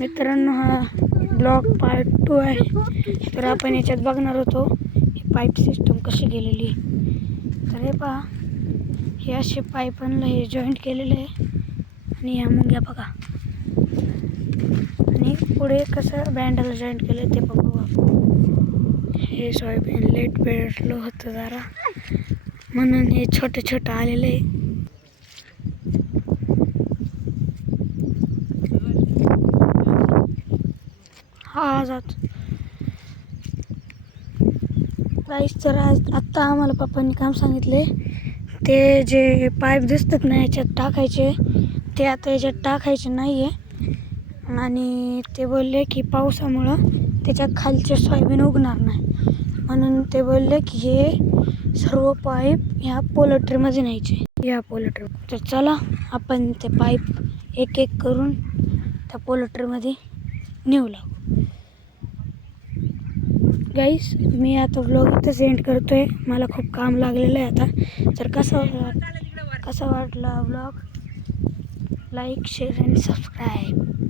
मित्रांनो, हा blog part 2 आहे. तर आपण याच्यात बघणार होतो ही पाईप सिस्टम कशी गेलेली. तर हे पहा, हे असे पाईपांना हे जॉईंट केलेले आहे आणि ह्या मुंग्या बघा, आणि पुढे कसं बँडाला जॉईंट केलं ते बघू आपण. हे सोयाबीन लेट पेरलं होतं जरा, म्हणून हे छोटं छोटं आलेलं आहे. हा जात गाईस. तर आत्ता आम्हाला पप्पांनी काम सांगितले, ते जे पाईप दिसतात ना याच्यात टाकायचे, ते आता याच्यात टाकायचे नाही आहे. आणि ते बोलले की पावसामुळं त्याच्या खालचे सोयाबीन उगणार नाही, म्हणून ते बोलले की हे सर्व पाईप ह्या पोल्ट्रीमध्ये न्यायचे, ह्या पोल्ट्री. तर चला आपण ते पाईप एक एक करून त्या पोल्ट्रीमध्ये नेऊ लागू. गाईस, मी आता व्लॉग इथंच एंड करतोय, मला खूप काम लागलेलं आहे आता. तर कसा वाटला व्लॉग, लाईक, शेअर आणि सबस्क्राईब.